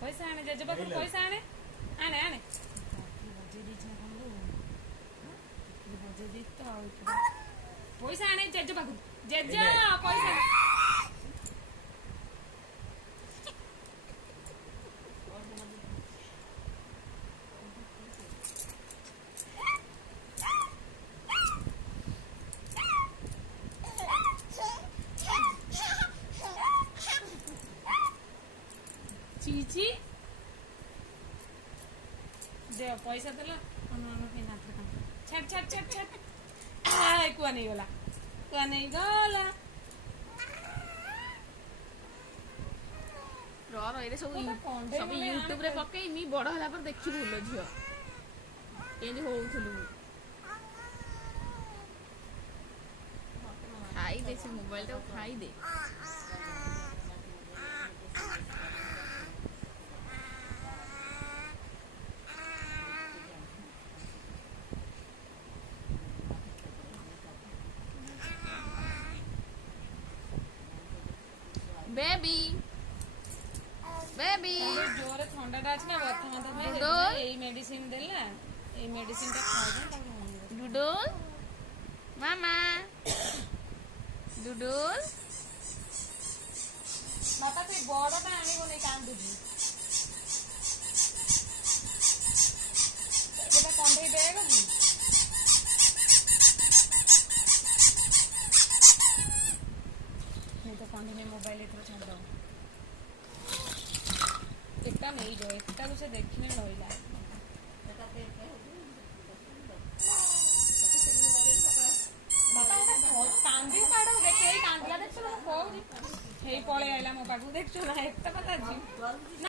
पैसा आने जेजे पाखु पैसा आने आने आने बजे दी तो पैसा आने जेजे पाखु जेजे पैसा चीची दे पैसा देला छट छट छट छट कुआ नहीं गला रे सब यूट्यूब रे पकई मी बड़ होला पर देखि भूल झियो केंदी होउथलु खाई दे से मोबाइल तो खाई दे बेबी बेबी जोरे ठंडा आज ना बता माता भाई ए मेडिसिन देला ए मेडिसिन ता खा दे डुडुल मामा डुडुल माता कोई बड़टा आनी को नहीं कांदू जी एटा कंढे बैग जी नहीं तो कंढे में मोबाइल इतना छाड़ दो एकटा नहीं जो एकटा उसे देखने लइला बाबा एटा बहुत कांदी काढो देखे कांदला देखছো ना को हे पळे आइला मो पाखु देखছো ना एकटा पता जी